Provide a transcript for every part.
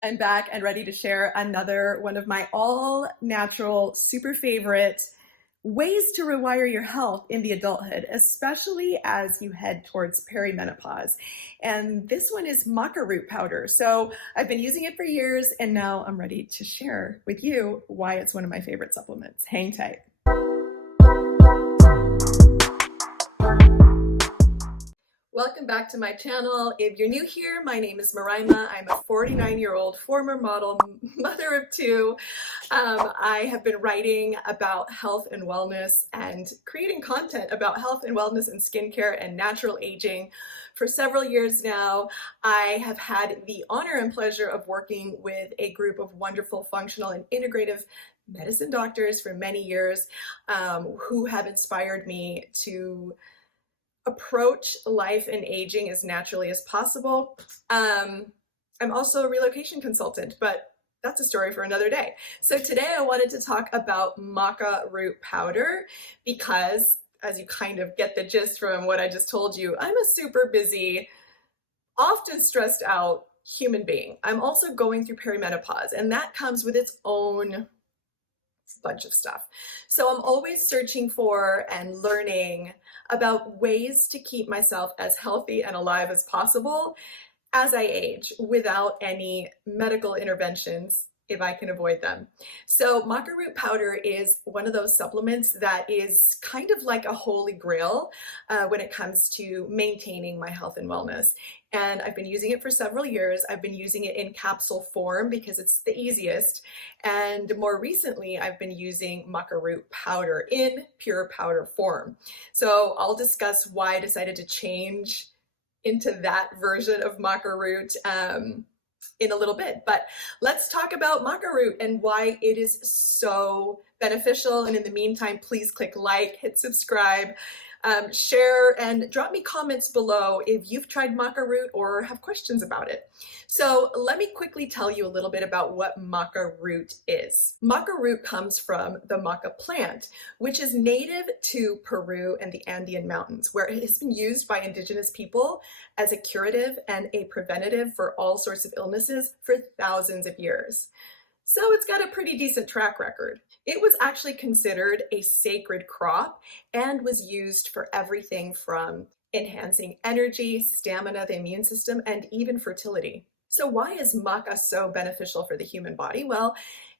I'm back and ready to share another one of my all natural, super favorite ways to rewire your health in the adulthood, especially as you head towards perimenopause. And this one is Maca Root Powder. So I've been using it for years, and now I'm ready to share with you why it's one of my favorite supplements. Hang tight. Welcome back to my channel. If you're new here, my name is Marima. I'm a 49-year-old former model, mother of two. I have been writing about health and wellness and creating content about health and wellness and skincare and natural aging for several years now. I have had the honor and pleasure of working with a group of wonderful functional and integrative medicine doctors for many years who have inspired me to approach life and aging as naturally as possible. I'm also a relocation consultant, but that's a story for another day. So today I wanted to talk about Maca Root Powder because, as you kind of get the gist from what I just told you, I'm a super busy, often stressed out human being. I'm also going through perimenopause, and that comes with its own bunch of stuff. So I'm always searching for and learning about ways to keep myself as healthy and alive as possible as I age without any medical interventions if I can avoid them. So Maca Root Powder is one of those supplements that is kind of like a holy grail when it comes to maintaining my health and wellness. And I've been using it for several years. I've been using it in capsule form because it's the easiest. And more recently, I've been using Maca Root Powder in pure powder form. So I'll discuss why I decided to change into that version of Maca Root in a little bit, but let's talk about Maca Root and why it is so beneficial. And in the meantime, please click like, hit subscribe, share, and drop me comments below if you've tried Maca Root or have questions about it. So let me quickly tell you a little bit about what Maca Root is. Maca Root comes from the maca plant, which is native to Peru and the Andean Mountains, where it has been used by indigenous people as a curative and a preventative for all sorts of illnesses for thousands of years. So it's got a pretty decent track record. It was actually considered a sacred crop and was used for everything from enhancing energy, stamina, the immune system, and even fertility. So why is maca so beneficial for the human body? Well,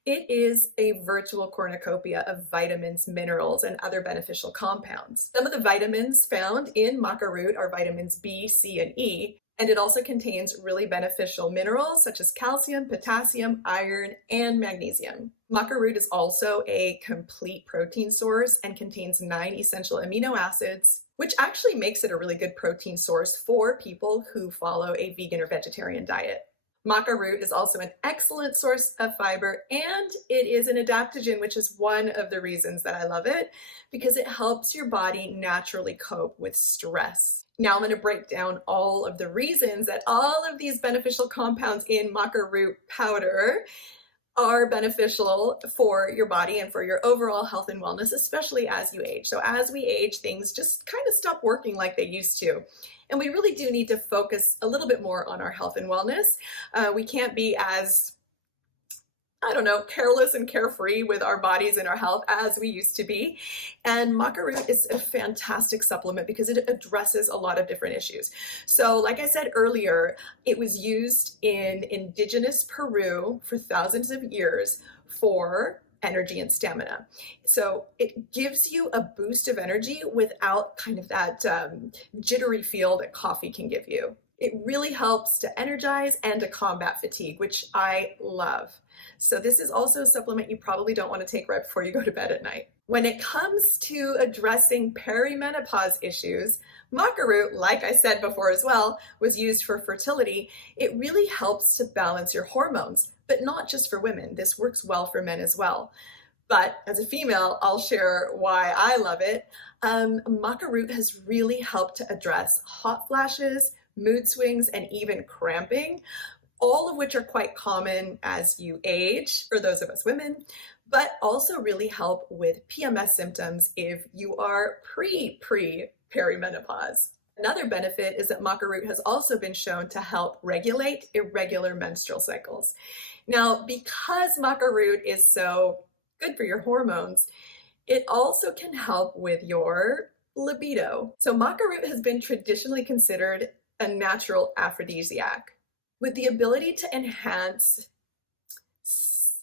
it is a virtual cornucopia of vitamins, minerals, and other beneficial compounds. Some of the vitamins found in maca root are vitamins B, C, and E, and it also contains really beneficial minerals such as calcium, potassium, iron, and magnesium. Maca root is also a complete protein source and contains 9 essential amino acids, which actually makes it a really good protein source for people who follow a vegan or vegetarian diet. Maca root is also an excellent source of fiber, and it is an adaptogen, which is one of the reasons that I love it, because it helps your body naturally cope with stress. Now I'm going to break down all of the reasons that all of these beneficial compounds in Maca Root Powder are beneficial for your body and for your overall health and wellness, especially as you age. So as we age, things just kind of stop working like they used to. And we really do need to focus a little bit more on our health and wellness. We can't be as, careless and carefree with our bodies and our health as we used to be. And Maca Root is a fantastic supplement because it addresses a lot of different issues. So like I said earlier, it was used in indigenous Peru for thousands of years for energy and stamina. So it gives you a boost of energy without kind of that jittery feel that coffee can give you. It really helps to energize and to combat fatigue, which I love. So this is also a supplement you probably don't want to take right before you go to bed at night. When it comes to addressing perimenopause issues, Maca Root, like I said before as well, was used for fertility. It really helps to balance your hormones, but not just for women. This works well for men as well. But as a female, I'll share why I love it. Maca Root has really helped to address hot flashes, mood swings, and even cramping, all of which are quite common as you age for those of us women, but also really help with PMS symptoms if you are pre-perimenopause. Another benefit is that Maca Root has also been shown to help regulate irregular menstrual cycles. Now, because Maca Root is so good for your hormones, it also can help with your libido. So Maca Root has been traditionally considered a natural aphrodisiac with the ability to enhance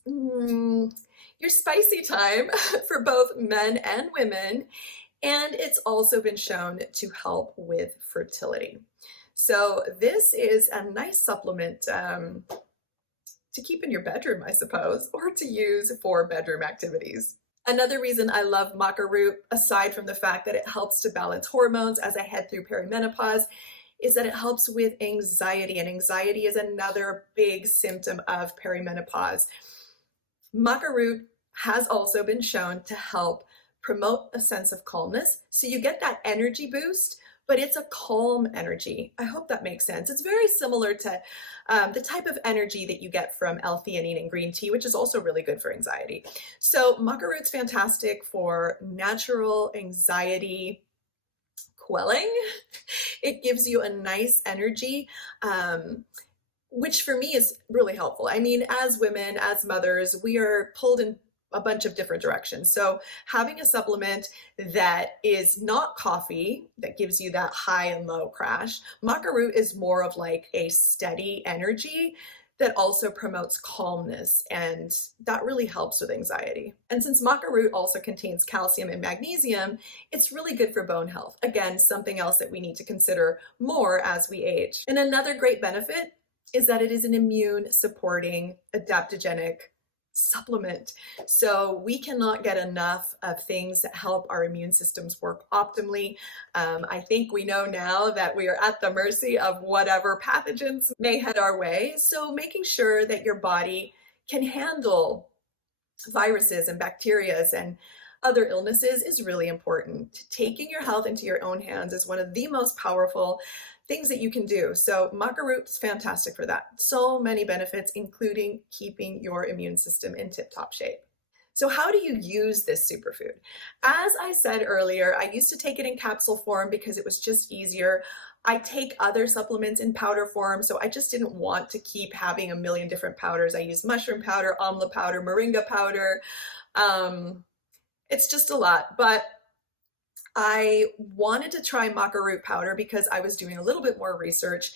your spicy time for both men and women. And it's also been shown to help with fertility. So this is a nice supplement to keep in your bedroom, I suppose, or to use for bedroom activities. Another reason I love Maca Root, aside from the fact that it helps to balance hormones as I head through perimenopause, is that it helps with anxiety, and anxiety is another big symptom of perimenopause. Maca Root has also been shown to help promote a sense of calmness. So you get that energy boost, but it's a calm energy. I hope that makes sense. It's very similar to the type of energy that you get from L-theanine and green tea, which is also really good for anxiety. So Maca Root's fantastic for natural anxiety quelling. It gives you a nice energy, which for me is really helpful. I mean, as women, as mothers, we are pulled in a bunch of different directions. So having a supplement that is not coffee, that gives you that high and low crash, Maca Root is more of like a steady energy that also promotes calmness, and that really helps with anxiety. And since Maca Root also contains calcium and magnesium, it's really good for bone health. Again, something else that we need to consider more as we age. And another great benefit is that it is an immune supporting adaptogenic supplement. So we cannot get enough of things that help our immune systems work optimally. I think we know now that we are at the mercy of whatever pathogens may head our way. So making sure that your body can handle viruses and bacteria and other illnesses is really important. Taking your health into your own hands is one of the most powerful things that you can do. So Maca Root is fantastic for that. So many benefits, including keeping your immune system in tip-top shape. So how do you use this superfood? As I said earlier, I used to take it in capsule form because it was just easier. I take other supplements in powder form, so I just didn't want to keep having a million different powders. I use mushroom powder, amla powder, moringa powder. It's just a lot, but I wanted to try Maca Root powder because I was doing a little bit more research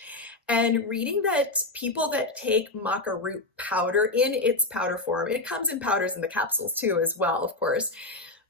and reading that people that take Maca Root powder in its powder form, it comes in powders in the capsules too as well, of course.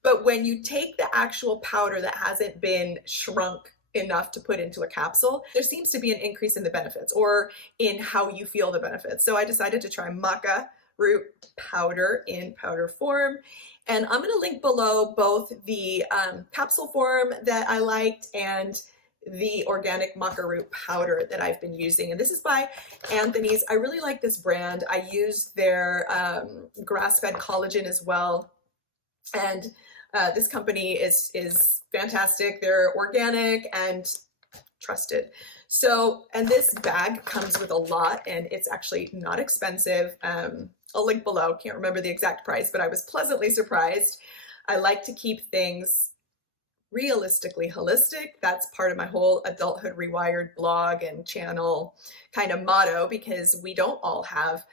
But when you take the actual powder that hasn't been shrunk enough to put into a capsule, there seems to be an increase in the benefits or in how you feel the benefits. So I decided to try Maca Root powder in powder form. And I'm going to link below both the capsule form that I liked and the organic Maca Root powder that I've been using. And this is by Anthony's. I really like this brand. I use their grass-fed collagen as well. And this company is fantastic. They're organic and trusted. So, and this bag comes with a lot, and it's actually not expensive. I'll link below, can't remember the exact price, but I was pleasantly surprised. I like to keep things realistically holistic. That's part of my whole Adulthood Rewired blog and channel kind of motto, because we don't all have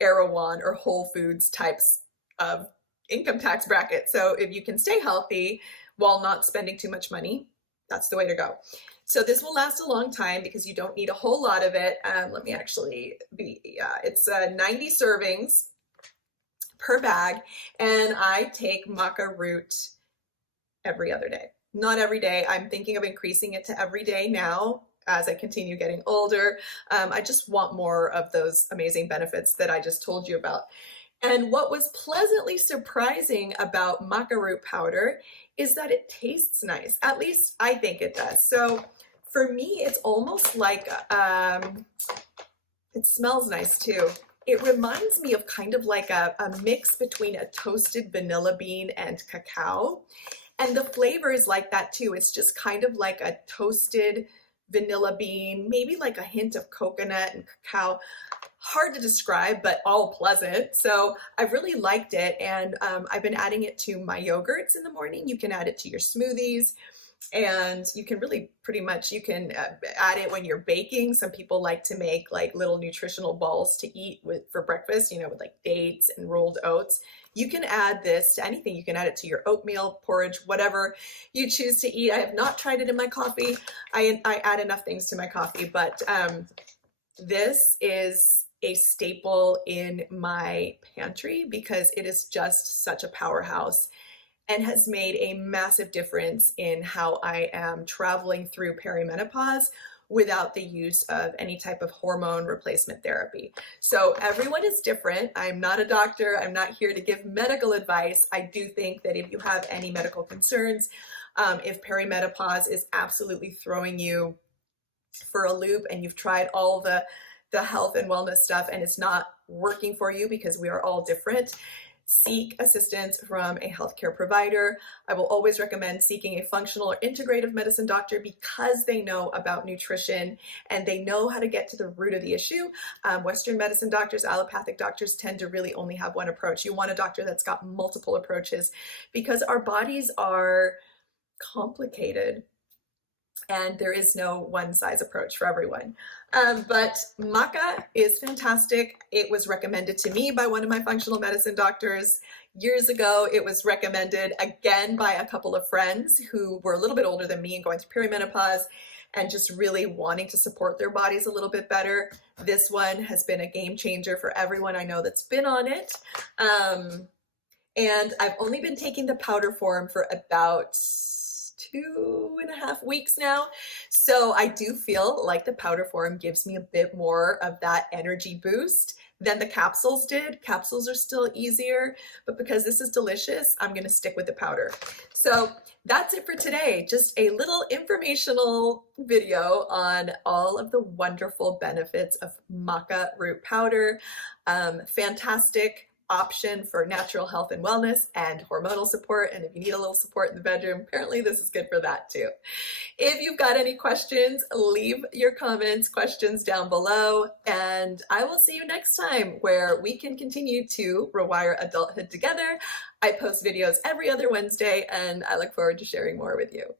Erewhon or Whole Foods types of income tax bracket. So if you can stay healthy while not spending too much money, that's the way to go. So this will last a long time because you don't need a whole lot of it. Let me actually it's 90 servings per bag, and I take Maca Root every other day. Not every day. I'm thinking of increasing it to every day now as I continue getting older. I just want more of those amazing benefits that I just told you about. And what was pleasantly surprising about Maca Root powder is that it tastes nice. At least I think it does. So for me, it's almost like, it smells nice too. It reminds me of kind of like a mix between a toasted vanilla bean and cacao. And the flavor is like that too. It's just kind of like a toasted vanilla bean, maybe like a hint of coconut and cacao. Hard to describe, but all pleasant. So I've really liked it, and I've been adding it to my yogurts in the morning. You can add it to your smoothies. And you can really pretty much, you can add it when you're baking. Some people like to make like little nutritional balls to eat with for breakfast, you know, with like dates and rolled oats. You can add this to anything. You can add it to your oatmeal, porridge, whatever you choose to eat. I have not tried it in my coffee. I add enough things to my coffee, but this is a staple in my pantry because it is just such a powerhouse and has made a massive difference in how I am traveling through perimenopause without the use of any type of hormone replacement therapy. So everyone is different. I'm not a doctor. I'm not here to give medical advice. I do think that if you have any medical concerns, if perimenopause is absolutely throwing you for a loop and you've tried all the health and wellness stuff and it's not working for you, because we are all different, seek assistance from a healthcare provider. I will always recommend seeking a functional or integrative medicine doctor because they know about nutrition and they know how to get to the root of the issue. Western medicine doctors, allopathic doctors tend to really only have one approach. You want a doctor that's got multiple approaches because our bodies are complicated and there is no one size approach for everyone. But maca is fantastic. It was recommended to me by one of my functional medicine doctors years ago. It was recommended again by a couple of friends who were a little bit older than me and going through perimenopause and just really wanting to support their bodies a little bit better. This one has been a game changer for everyone I know that's been on it. And I've only been taking the powder form for about 2.5 weeks now. So I do feel like the powder form gives me a bit more of that energy boost than the capsules did. Capsules are still easier, but because this is delicious, I'm going to stick with the powder. So that's it for today. Just a little informational video on all of the wonderful benefits of maca root powder. Fantastic option for natural health and wellness and hormonal support. And if you need a little support in the bedroom, apparently this is good for that too. If you've got any questions, leave your questions down below, and I will see you next time where we can continue to rewire adulthood together. I post videos every other Wednesday and I look forward to sharing more with you.